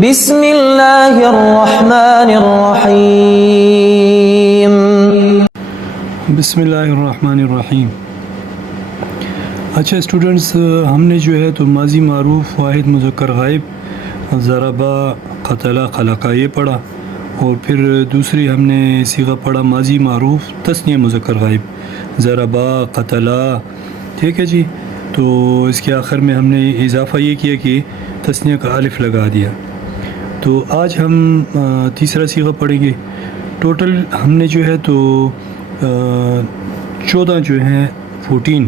بسم اللہ الرحمن الرحیم. بسم اللہ الرحمن الرحیم. اچھا اسٹوڈنٹس، ہم نے جو ہے تو ماضی معروف، واحد مذکر غائب، ضربہ، قتلہ، خلقہ یہ پڑھا، اور پھر دوسری ہم نے صیغہ پڑھا ماضی معروف تثنیہ مذکر غائب، ضربہ، قتلہ. ٹھیک ہے جی. تو اس کے آخر میں ہم نے اضافہ یہ کیا کہ تثنیہ کا الف لگا دیا. تو آج ہم تیسرا صیغہ پڑھیں گے. ٹوٹل ہم نے جو ہے تو 14 جو ہیں 14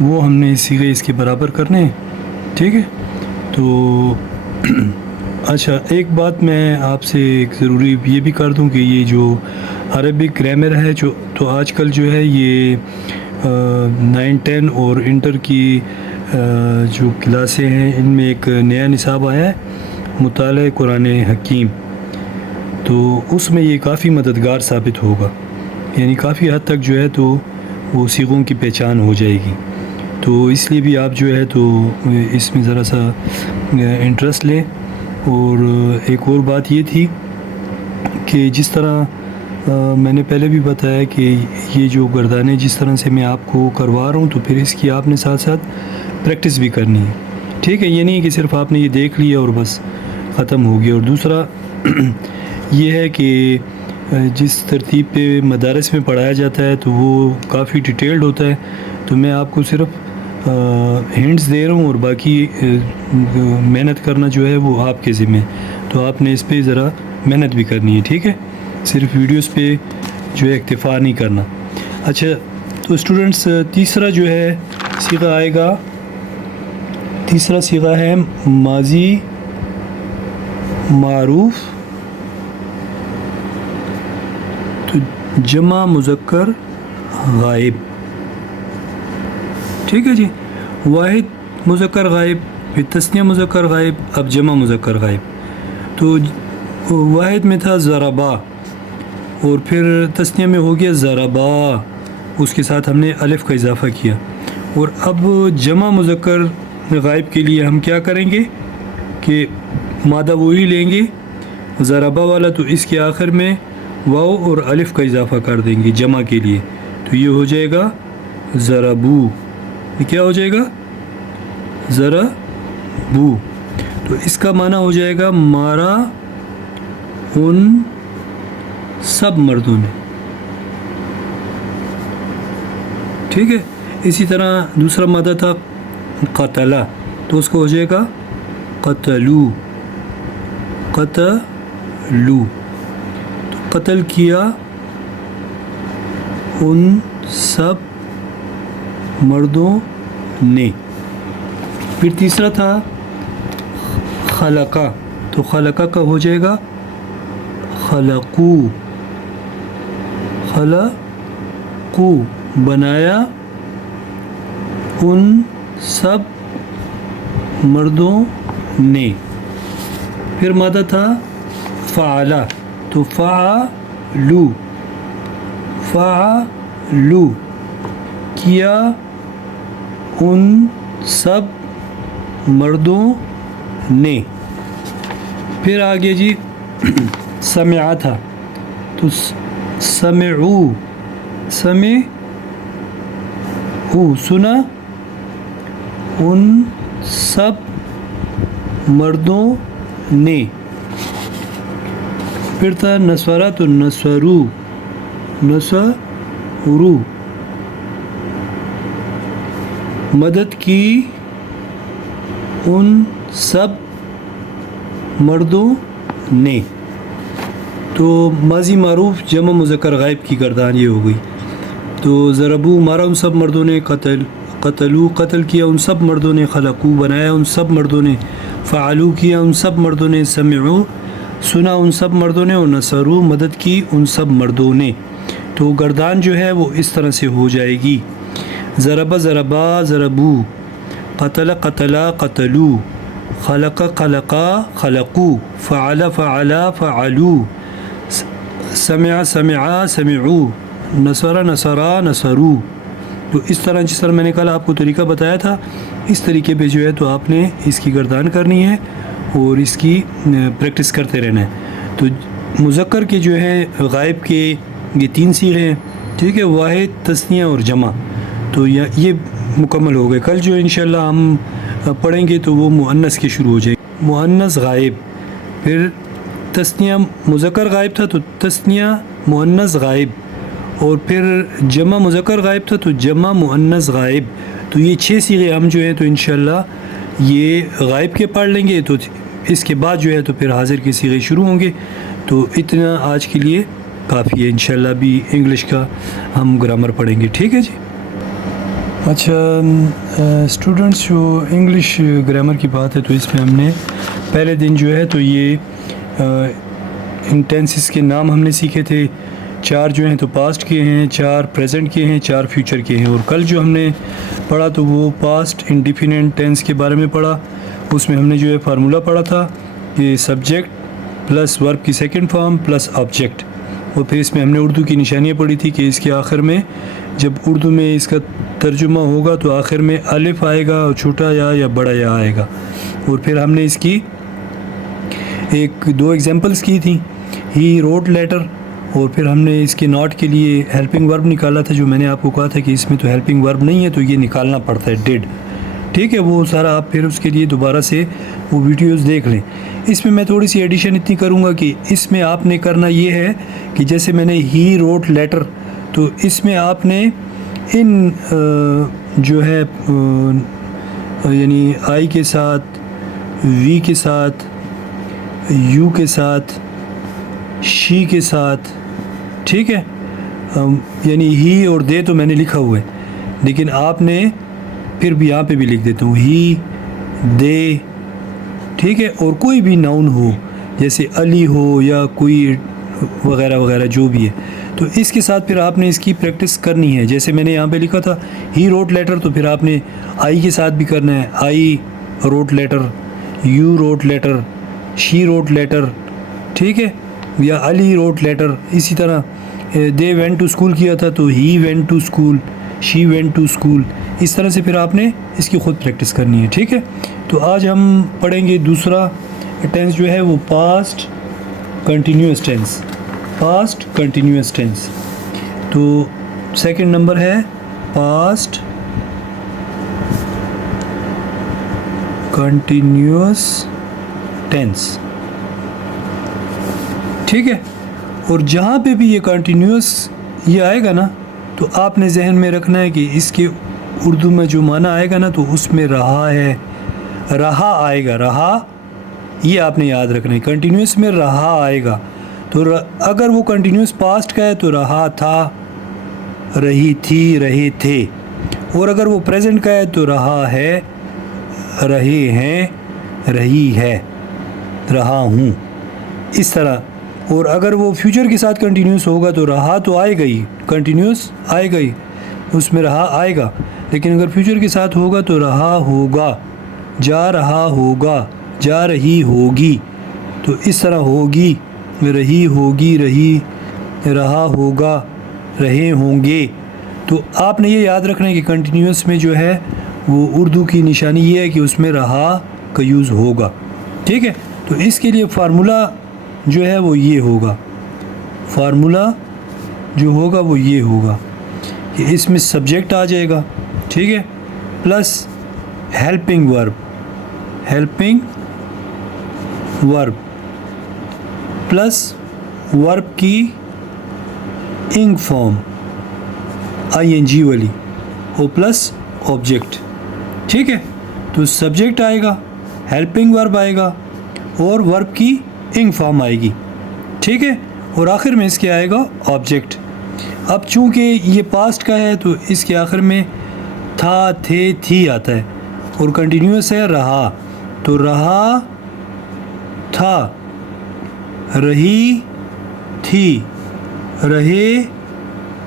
وہ ہم نے صیغے اس کے برابر کرنے ہیں. ٹھیک ہے. تو اچھا ایک بات میں آپ سے ایک ضروری یہ بھی کر دوں کہ یہ جو عربک گرامر ہے تو آج کل جو ہے یہ 9, 10 اور انٹر کی جو کلاسیں ہیں ان میں ایک نیا نصاب آیا ہے، مطالعہ قرآن حکیم. تو اس میں یہ کافی مددگار ثابت ہوگا، یعنی کافی حد تک جو ہے تو وہ صیغوں کی پہچان ہو جائے گی. تو اس لیے بھی آپ جو ہے تو اس میں ذرا سا انٹرسٹ لیں. اور ایک اور بات یہ تھی کہ جس طرح میں نے پہلے بھی بتایا کہ یہ جو گردانیں جس طرح سے میں آپ کو کروا رہا ہوں تو پھر اس کی آپ نے ساتھ ساتھ پریکٹس بھی کرنی ہے. ٹھیک ہے. یہ نہیں کہ صرف آپ نے یہ دیکھ لیا اور بس ختم ہو گیا. اور دوسرا یہ ہے کہ جس ترتیب پہ مدارس میں پڑھایا جاتا ہے تو وہ کافی ڈیٹیلڈ ہوتا ہے. تو میں آپ کو صرف ہنٹس دے رہا ہوں اور باقی محنت کرنا جو ہے وہ آپ کے ذمہ. تو آپ نے اس پہ ذرا محنت بھی کرنی ہے. ٹھیک ہے. صرف ویڈیوز پہ جو ہے اکتفا نہیں کرنا. اچھا تو اسٹوڈنٹس تیسرا جو ہے صیغہ آئے گا. تیسرا صیغہ ہے ماضی معروف تو جمع مذکر غائب. ٹھیک ہے جی. واحد مذکر غائب، پھر تثنیہ مذکر غائب، اب جمع مذکر غائب. تو واحد میں تھا ضربہ اور پھر تثنیہ میں ہو گیا ضربہ، اس کے ساتھ ہم نے الف کا اضافہ کیا. اور اب جمع مذکر غائب کے لیے ہم کیا کریں گے کہ مادہ وہی لیں گے ضربہ والا، تو اس کے آخر میں واو اور الف کا اضافہ کر دیں گے جمع کے لیے. تو یہ ہو جائے گا ضربو. یہ کیا ہو جائے گا؟ ضربو. تو اس کا معنی ہو جائے گا مارا ان سب مردوں نے. ٹھیک ہے. اسی طرح دوسرا مادہ تھا قتلہ، تو اس کو ہو جائے گا قتلو. قتلو تو قتل کیا ان سب مردوں نے. پھر تیسرا تھا خلقہ، تو خلقہ کا ہو جائے گا خلقو. خلقو بنایا ان سب مردوں نے. پھر مادہ تھا فعلہ، تو فعلو. فعلو کیا ان سب مردوں نے. پھر آگے جی سمعہ تھا، تو سمعو. سمعو سنا ان سب مردوں نے. پھر تھا نصرہ، تو نصرو. نصرو مدد کی ان سب مردوں نے. تو ماضی معروف جمع مذکر غائب کی گردان یہ ہو گئی. تو ضربو مارا ان سب مردوں نے، قتلو قتل کیا ان سب مردوں نے، خلقو بنایا ان سب مردوں نے، فعلو کیا ان سب مردوں نے، سمعو سنا ان سب مردوں نے، اور نصرو مدد کی ان سب مردوں نے. تو گردان جو ہے وہ اس طرح سے ہو جائے گی. ضربہ ضربا ضربو، قتل قتلا قتلو، خلق خلقا خلقو، فعل فعلا فعلو، سمع سمعا سمعو، نصر نصرا نصرو. تو اس طرح جس طرح میں نے کل آپ کو طریقہ بتایا تھا اس طریقے پہ جو ہے تو آپ نے اس کی گردان کرنی ہے اور اس کی پریکٹس کرتے رہنا ہے. تو مذکر کے جو ہے غائب کے یہ 3 صیغے ہیں, ٹھیک ہے, واحد, تثنیہ اور جمع. تو یہ مکمل ہو گئے. کل جو انشاءاللہ ہم پڑھیں گے تو وہ مؤنث کے شروع ہو جائیں گے. مؤنث غائب, پھر تثنیہ مذکر غائب تھا تو تثنیہ مؤنث غائب, اور پھر جمع مذکر غائب تھا تو جمع مؤنث غائب. تو یہ 6 صیغے ہم جو ہیں تو انشاءاللہ یہ غائب کے پڑھ لیں گے. تو اس کے بعد جو ہے تو پھر حاضر کے صیغے شروع ہوں گے. تو اتنا آج کے لیے کافی ہے. انشاءاللہ بھی انگلش کا ہم گرامر پڑھیں گے, ٹھیک ہے جی. اچھا اسٹوڈنٹس, جو انگلش گرامر کی بات ہے تو اس میں ہم نے پہلے دن جو ہے تو یہ انٹینسز کے نام ہم نے سیکھے تھے. 4 جو ہیں تو پاسٹ کے ہیں, 4 پریزنٹ کے ہیں, 4 فیوچر کے ہیں. اور کل جو ہم نے پڑھا تو وہ پاسٹ انڈیفینٹ ٹینس کے بارے میں پڑھا. اس میں ہم نے جو ہے فارمولہ پڑھا تھا کہ سبجیکٹ پلس ورب کی سیکنڈ فارم پلس آبجیکٹ. اور پھر اس میں ہم نے اردو کی نشانیاں پڑھی تھی کہ اس کے آخر میں جب اردو میں اس کا ترجمہ ہوگا تو آخر میں الف آئے گا, اور چھوٹا یا بڑا یا آئے گا. اور پھر ہم نے اس کی 2 ایگزامپلس کی تھیں, ہی روٹ لیٹر, اور پھر ہم نے اس کے ناٹ کے لیے ہیلپنگ ورب نکالا تھا, جو میں نے آپ کو کہا تھا کہ اس میں تو ہیلپنگ ورب نہیں ہے تو یہ نکالنا پڑتا ہے ڈیڈ, ٹھیک ہے. وہ سارا آپ پھر اس کے لیے دوبارہ سے وہ ویڈیوز دیکھ لیں. اس میں تھوڑی سی ایڈیشن اتنی کروں گا کہ اس میں آپ نے کرنا یہ ہے کہ جیسے میں نے ہی روٹ لیٹر, تو اس میں آپ نے ان جو ہے یعنی آئی کے ساتھ, وی کے ساتھ, یو کے ساتھ, شی کے ساتھ, ٹھیک ہے, یعنی ہی اور دے تو میں نے لکھا ہوا ہے, لیکن آپ نے پھر بھی یہاں پہ بھی لکھ دیتا ہوں ہی, دے, ٹھیک ہے. اور کوئی بھی ناؤن ہو جیسے علی ہو یا کوئی وغیرہ وغیرہ جو بھی ہے, تو اس کے ساتھ پھر آپ نے اس کی پریکٹس کرنی ہے. جیسے میں نے یہاں پہ لکھا تھا ہی روٹ لیٹر, تو پھر آپ نے آئی کے ساتھ بھی کرنا ہے, I wrote letter, you wrote letter, she wrote letter, ٹھیک ہے, یا علی روٹ لیٹر. اسی طرح دے وینٹ ٹو اسکول کیا تھا تو he went to school, she went to school. اس طرح سے پھر آپ نے اس کی خود پریکٹس کرنی ہے, ٹھیک ہے. تو آج ہم پڑھیں گے دوسرا ٹینس جو ہے وہ past continuous tense. Past continuous tense. تو سیکنڈ نمبر ہے پاسٹ کنٹینیوس ٹینس, ٹھیک ہے. اور جہاں پہ بھی یہ کنٹینیوس یہ آئے گا نا تو آپ نے ذہن میں رکھنا ہے کہ اس کے اردو میں جو معنی آئے گا نا تو اس میں رہا ہے, رہا آئے گا, رہا یہ آپ نے یاد رکھنا ہے. کنٹینیوس میں رہا آئے گا, تو اگر وہ کنٹینیوس پاسٹ کا ہے تو رہا تھا, رہی تھی, رہے تھے. اور اگر وہ پریزنٹ کا ہے تو رہا ہے, رہے ہیں, رہی ہے, رہا ہوں, اس طرح. اور اگر وہ فیوچر کے ساتھ کنٹینیوس ہوگا تو رہا تو آئے گا ہی, کنٹینیوس آئے گا ہی, اس میں رہا آئے گا. لیکن اگر فیوچر کے ساتھ ہوگا تو رہا ہوگا, جا رہا ہوگا, جا رہی ہوگی. تو اس طرح ہوگی, رہی ہوگی, رہی, رہا ہوگا, رہے ہوں گے. تو آپ نے یہ یاد رکھنا ہے کہ کنٹینیوس میں جو ہے وہ اردو کی نشانی یہ ہے کہ اس میں رہا کا یوز ہوگا, ٹھیک ہے. تو اس کے لیے فارمولہ جو ہے وہ یہ ہوگا, فارمولہ جو ہوگا وہ یہ ہوگا کہ اس میں سبجیکٹ آ جائے گا, ٹھیک ہے, پلس ہیلپنگ ورب, ہیلپنگ ورب پلس ورب کی انگ فارم آئی این جی والی, اور پلس آبجیکٹ, ٹھیک ہے. تو سبجیکٹ آئے گا, ہیلپنگ ورب آئے گا, اور ورب کی انگ فارم آئے گی, ٹھیک ہے. اور آخر میں اس کے آئے گا آبجیکٹ. اب چونکہ یہ پاسٹ کا ہے تو اس کے آخر میں تھا, تھے, تھی آتا ہے, اور کنٹینیوس ہے رہا, تو رہا تھا, رہی تھی, رہے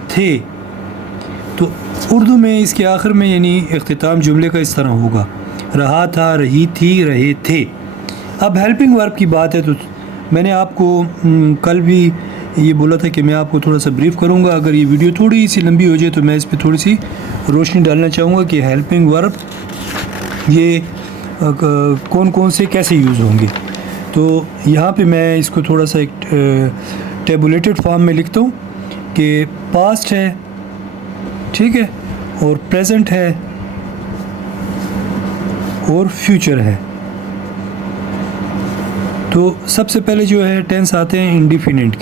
تھے. تو اردو میں اس کے آخر میں یعنی اختتام جملے کا اس طرح ہوگا, رہا تھا, رہی تھی, رہے تھے. اب ہیلپنگ ورب کی بات ہے تو میں نے آپ کو کل بھی یہ بولا تھا کہ میں آپ کو تھوڑا سا بریف کروں گا. اگر یہ ویڈیو تھوڑی سی لمبی ہو جائے تو میں اس پہ تھوڑی سی روشنی ڈالنا چاہوں گا کہ ہیلپنگ ورب یہ کون کون سے کیسے یوز ہوں گے. تو یہاں پہ میں اس کو تھوڑا سا ایک ٹیبولیٹڈ فارم میں لکھتا ہوں کہ پاسٹ ہے, ٹھیک ہے, اور پریزنٹ ہے اور فیوچر ہے. تو سب سے پہلے جو ہے ٹینس آتے ہیں انڈیفینٹ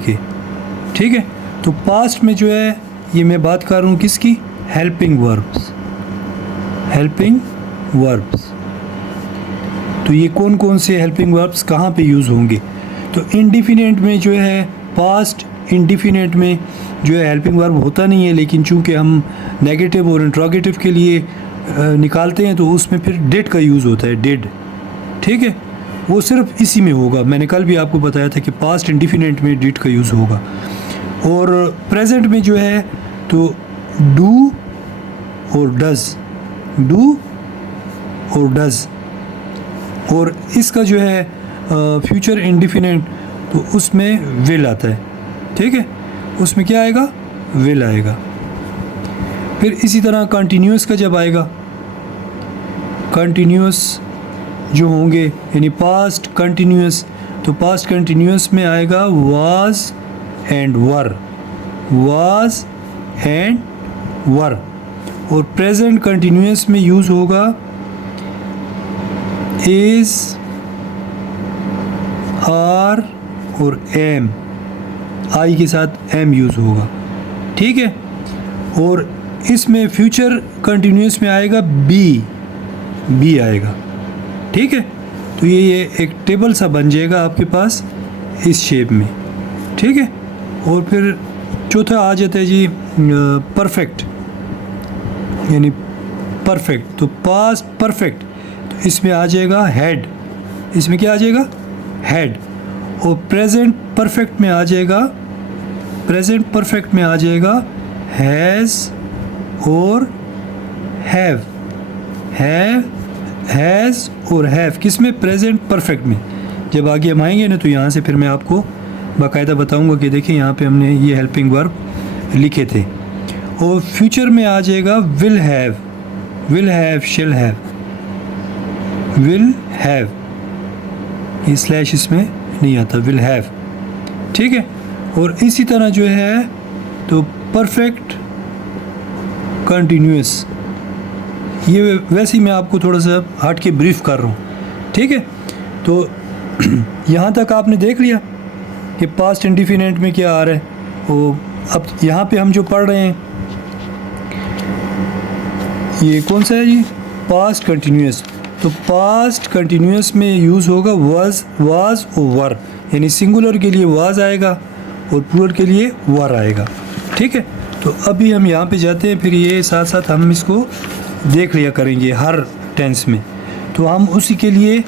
کے, ٹھیک ہے. تو پاسٹ میں جو ہے یہ میں بات کر رہا ہوں کس کی, ہیلپنگ وربس. تو یہ کون کون سے ہیلپنگ وربس کہاں پہ یوز ہوں گے. تو انڈیفینٹ میں جو ہے پاسٹ انڈیفینٹ میں جو ہے ہیلپنگ ورب ہوتا نہیں ہے, لیکن چونکہ ہم نیگیٹو اور انٹروگیٹو کے لیے نکالتے ہیں تو اس میں پھر ڈیڈ کا یوز ہوتا ہے, ڈیڈ, ٹھیک ہے. وہ صرف اسی میں ہوگا. میں نے کل بھی آپ کو بتایا تھا کہ پاسٹ انڈیفینٹ میں ڈیڈ کا یوز ہوگا. اور پریزنٹ میں جو ہے تو ڈو اور ڈز, اور اس کا جو ہے فیوچر انڈیفینٹ تو اس میں ول آتا ہے, ٹھیک ہے. اس میں کیا آئے گا, ول آئے گا. پھر اسی طرح کنٹینیوس کا جب آئے گا, کنٹینیوس جو ہوں گے یعنی پاسٹ کنٹینیوس, تو پاسٹ کنٹینیوس میں آئے گا واز اینڈ ور, اور پریزنٹ کنٹینیوس میں یوز ہوگا از, آر اور ایم, آئی کے ساتھ ایم یوز ہوگا, ٹھیک ہے. اور اس میں فیوچر کنٹینیوس میں آئے گا بی آئے گا, ٹھیک ہے. تو یہ ایک ٹیبل سا بن جائے گا آپ کے پاس اس شیپ میں, ٹھیک ہے. اور پھر چوتھا آ جاتا ہے جی پرفیکٹ, یعنی پرفیکٹ. تو پاسٹ پرفیکٹ تو اس میں آ جائے گا ہیڈ, اس میں کیا آ جائے گا, ہیڈ. اور پریزنٹ پرفیکٹ میں آ جائے گا ہیز اور ہیو, ہیز اور ہیو کس میں, پریزنٹ پرفیکٹ میں. جب آگے ہم آئیں گے نا تو یہاں سے پھر میں آپ کو باقاعدہ بتاؤں گا کہ دیکھیں یہاں پہ ہم نے یہ ہیلپنگ ورب لکھے تھے. اور فیوچر میں آ جائے گا ول ہیو, شل ہیو, ول ہیو, یہ سلیش اس میں نہیں آتا, ول ہیو, ٹھیک ہے. اور اسی طرح جو ہے تو پرفیکٹ کنٹینیوس, یہ ویسے ہی میں آپ کو تھوڑا سا ہٹ کے بریف کر رہا ہوں, ٹھیک ہے. تو یہاں تک آپ نے دیکھ لیا کہ پاسٹ انڈیفینٹ میں کیا آ رہا ہے. وہ اب یہاں پہ ہم جو پڑھ رہے ہیں یہ کون سا ہے جی, پاسٹ کنٹینیوس. تو پاسٹ کنٹینیوس میں یوز ہوگا واز اور ور, یعنی سنگولر کے لیے واز آئے گا اور پلورل کے لیے ور آئے گا, ٹھیک ہے. تو ابھی ہم یہاں پہ جاتے ہیں, پھر یہ ساتھ ساتھ ہم اس کو دیکھ لیا کریں گے ہر ٹینس میں. تو ہم اسی کے لیے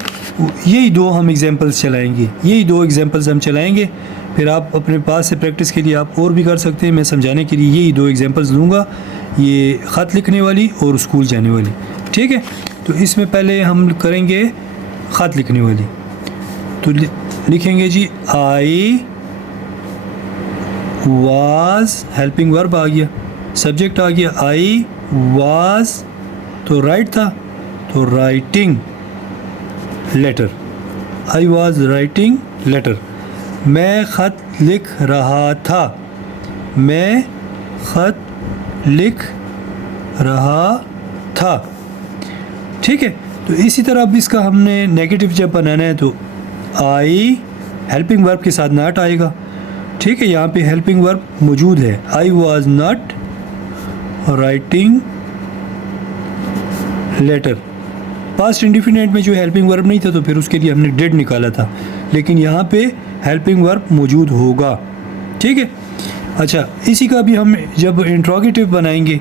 یہی دو ایگزامپلس ہم چلائیں گے. پھر آپ اپنے پاس سے پریکٹس کے لیے آپ اور بھی کر سکتے ہیں. میں سمجھانے کے لیے یہی 2 ایگزامپلس دوں گا, یہ خط لکھنے والی اور اسکول جانے والی, ٹھیک ہے. تو اس میں پہلے ہم کریں گے خط لکھنے والی. تو لکھیں گے جی آئی واز, ہیلپنگ ورب آ گیا, سبجیکٹ آ گیا, آئی واز تو رائٹ تھا, تو writing letter, I was writing letter. میں خط لکھ رہا تھا, ٹھیک ہے. تو اسی طرح اب اس کا ہم نے نیگیٹو جب بنانا ہے تو آئی ہیلپنگ ورب کے ساتھ ناٹ آئے گا, ٹھیک ہے. یہاں پہ ہیلپنگ ورب موجود ہے, I was not writing letter. Past indefinite میں جو ہیلپنگ ورب نہیں تھا تو پھر اس کے لیے ہم نے ڈیڈ نکالا تھا, لیکن یہاں پہ ہیلپنگ ورب موجود ہوگا, ٹھیک ہے. اچھا, اسی کا بھی ہم جب انٹروگیٹو بنائیں گے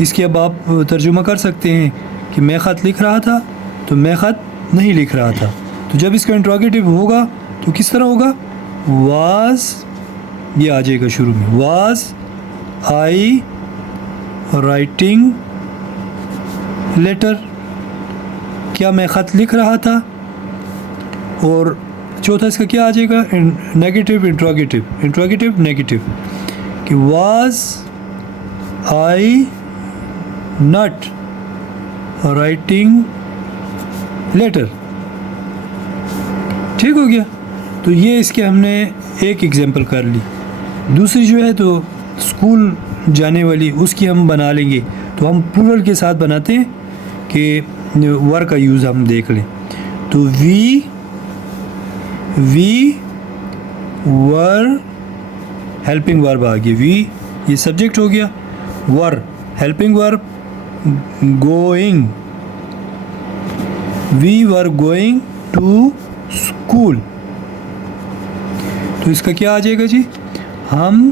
اس کے اب آپ ترجمہ کر سکتے ہیں کہ میں خط لکھ رہا تھا تو میں خط نہیں لکھ رہا تھا. تو جب اس کا انٹروگیٹو ہوگا تو کس طرح ہوگا, واز یہ آ جائے گا شروع میں, واز آئی رائٹنگ لیٹر, کیا میں خط لکھ رہا تھا. اور چوتھا اس کا کیا آ جائے گا, نیگیٹو انٹروگیٹو نیگیٹو, کہ was I not writing letter. ٹھیک ہو گیا. تو یہ اس کے ہم نے ایک ایگزامپل کر لی. دوسری جو ہے تو اسکول جانے والی, اس کی ہم بنا لیں گے. تو ہم پلورل کے ساتھ بناتے ہیں کہ ور کا یوز ہم دیکھ لیں. تو وی ور ہیلپنگ ورب آ گیا. وی یہ سبجیکٹ ہو گیا, were helping verb going. We were going to school. تو اس کا کیا آ جائے گا جی؟ ہم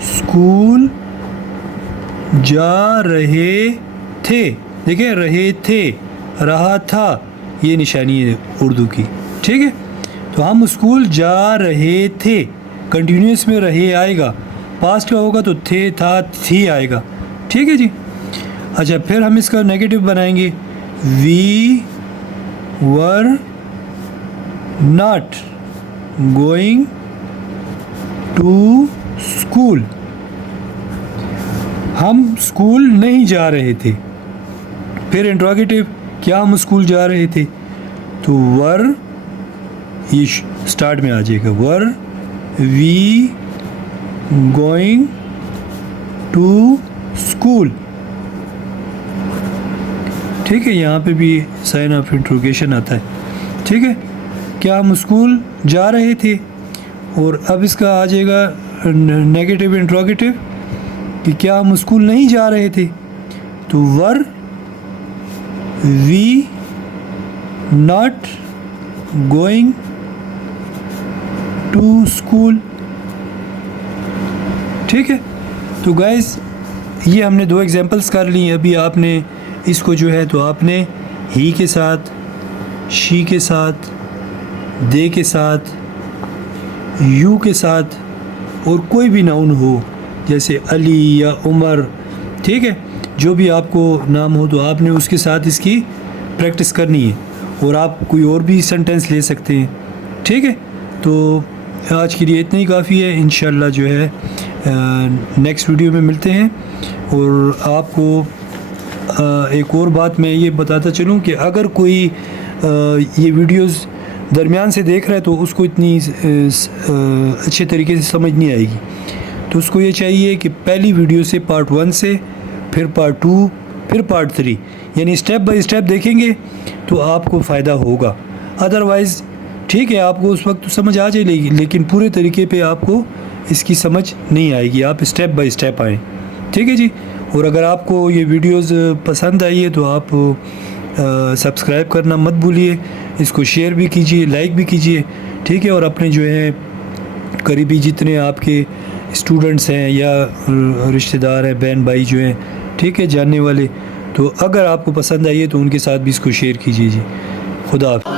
اسکول جا رہے تھے. دیکھیں رہے تھے, رہا تھا, یہ نشانی ہے اردو کی. ٹھیک ہے. تو ہم اسکول جا رہے تھے, کنٹینیوس میں رہے آئے گا. پاسٹ کا ہوگا تو تھے, تھا, تھی آئے گا. ٹھیک ہے جی. اچھا پھر ہم اس کا نیگیٹو بنائیں گے. We were not going to school. ہم اسکول نہیں جا رہے تھے. پھر انٹروگیٹو, کیا ہم اسکول جا رہے تھے؟ تو ور یہ اسٹارٹ میں آ جائے گا. ور وی گوئنگ ٹو اسکول. ٹھیک ہے. یہاں پہ بھی سائن آف انٹروگیشن آتا ہے. ٹھیک ہے. کیا ہم اسکول جا رہے تھے؟ اور اب اس کا آ جائے گا نیگیٹو انٹروگیٹو کہ کیا ہم اسکول نہیں جا رہے تھے؟ تو ور وی ناٹ گوئنگ ٹو اسکول. ٹھیک ہے. تو گائز یہ ہم نے دو ایگزامپلس کر لی. ابھی آپ نے اس کو جو ہے تو آپ نے ہی کے ساتھ, شی کے ساتھ, دے کے ساتھ, یو کے ساتھ اور کوئی بھی ناؤن ہو جیسے علی یا عمر, ٹھیک ہے, جو بھی آپ کو نام ہو تو آپ نے اس کے ساتھ اس کی پریکٹس کرنی ہے. اور آپ کوئی اور بھی سینٹینس لے سکتے ہیں. ٹھیک ہے. تو آج کے لیے اتنا ہی کافی ہے. انشاءاللہ جو ہے نیکسٹ ویڈیو میں ملتے ہیں. اور آپ کو ایک اور بات میں یہ بتاتا چلوں کہ اگر کوئی یہ ویڈیوز درمیان سے دیکھ رہا ہے تو اس کو اتنی اچھے طریقے سے سمجھ نہیں آئے گی. تو اس کو یہ چاہیے کہ پہلی ویڈیو سے پارٹ 1 سے, پھر پارٹ 2, پھر پارٹ 3, یعنی اسٹیپ بائی اسٹیپ دیکھیں گے تو آپ کو فائدہ ہوگا. ادروائز ٹھیک ہے آپ کو اس وقت سمجھ آ جائے گی, لیکن پورے طریقے پہ آپ کو اس کی سمجھ نہیں آئے گی. آپ اسٹیپ بائی اسٹیپ آئیں. ٹھیک ہے جی. اور اگر آپ کو یہ ویڈیوز پسند آئی ہے تو آپ سبسکرائب کرنا مت بھولیے. اس کو شیئر بھی کیجیے, لائک بھی کیجیے. ٹھیک ہے. اور اپنے جو ہے قریبی جتنے آپ کے اسٹوڈنٹس ہیں یا رشتہ دار ہیں, بہن بھائی جو ہیں, ٹھیک ہے, جاننے والے, تو اگر آپ کو پسند آئی ہے تو ان کے ساتھ بھی اس کو شیئر کیجیے جی. خدا حافظ.